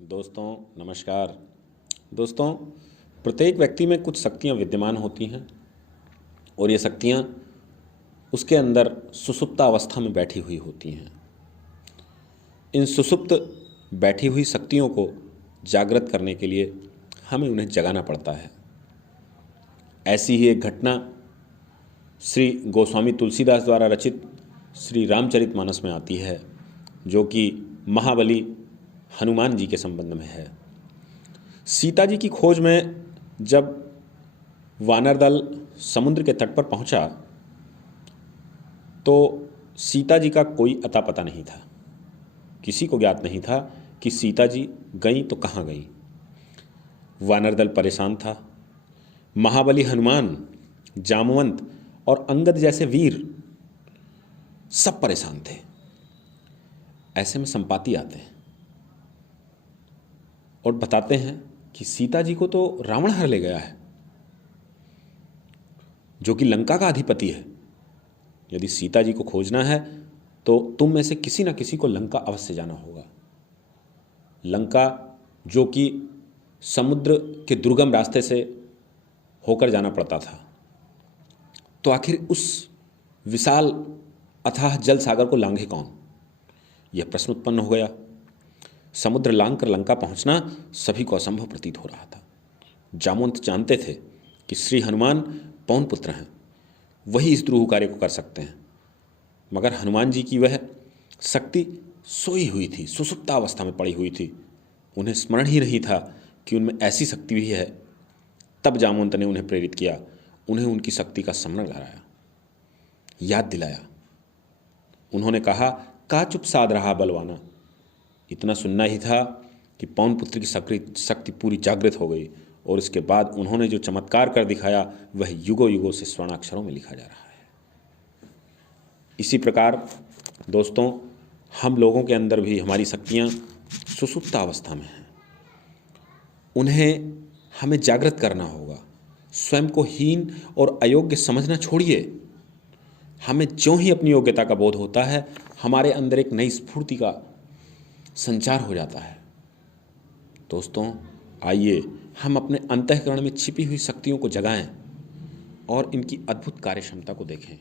दोस्तों नमस्कार। दोस्तों, प्रत्येक व्यक्ति में कुछ शक्तियाँ विद्यमान होती हैं और ये शक्तियाँ उसके अंदर सुषुप्त अवस्था में बैठी हुई होती हैं। इन सुषुप्त बैठी हुई शक्तियों को जागृत करने के लिए हमें उन्हें जगाना पड़ता है। ऐसी ही एक घटना श्री गोस्वामी तुलसीदास द्वारा रचित श्री रामचरितमानस में आती है, जो कि महाबली हनुमान जी के संबंध में है। सीता जी की खोज में जब वानर दल समुद्र के तट पर पहुंचा तो सीता जी का कोई अता पता नहीं था। किसी को ज्ञात नहीं था कि सीता जी गई तो कहाँ गई। वानर दल परेशान था। महाबली हनुमान, जामवंत और अंगद जैसे वीर सब परेशान थे। ऐसे में संपाति आते हैं और बताते हैं कि सीता जी को तो रावण हर ले गया है, जो कि लंका का अधिपति है। यदि सीता जी को खोजना है तो तुम में से किसी न किसी को लंका अवश्य जाना होगा। लंका जो कि समुद्र के दुर्गम रास्ते से होकर जाना पड़ता था। तो आखिर उस विशाल अथाह जल सागर को लांघे कौन? यह प्रश्न उत्पन्न हो गया। समुद्र लांघ कर लंका पहुंचना सभी को असंभव प्रतीत हो रहा था। जामवंत जानते थे कि श्री हनुमान पवन पुत्र हैं, वही इस दुरूह कार्य को कर सकते हैं। मगर हनुमान जी की वह शक्ति सोई हुई थी, सुषुप्तावस्था में पड़ी हुई थी। उन्हें स्मरण ही नहीं था कि उनमें ऐसी शक्ति भी है। तब जामवंत ने उन्हें प्रेरित किया, उन्हें उनकी शक्ति का स्मरण कराया, याद दिलाया। उन्होंने कहा, का चुप साध रहा बलवाना। इतना सुनना ही था कि पवन पुत्र की शक्ति पूरी जागृत हो गई और इसके बाद उन्होंने जो चमत्कार कर दिखाया वह युगों युगों से स्वर्णाक्षरों में लिखा जा रहा है। इसी प्रकार दोस्तों, हम लोगों के अंदर भी हमारी शक्तियाँ सुषुप्त अवस्था में हैं। उन्हें हमें जागृत करना होगा। स्वयं को हीन और अयोग्य समझना छोड़िए। हमें ज्यों ही अपनी योग्यता का बोध होता है, हमारे अंदर एक नई स्फूर्ति का संचार हो जाता है। दोस्तों, आइए हम अपने अंतःकरण में छिपी हुई शक्तियों को जगाएं और इनकी अद्भुत कार्य क्षमता को देखें।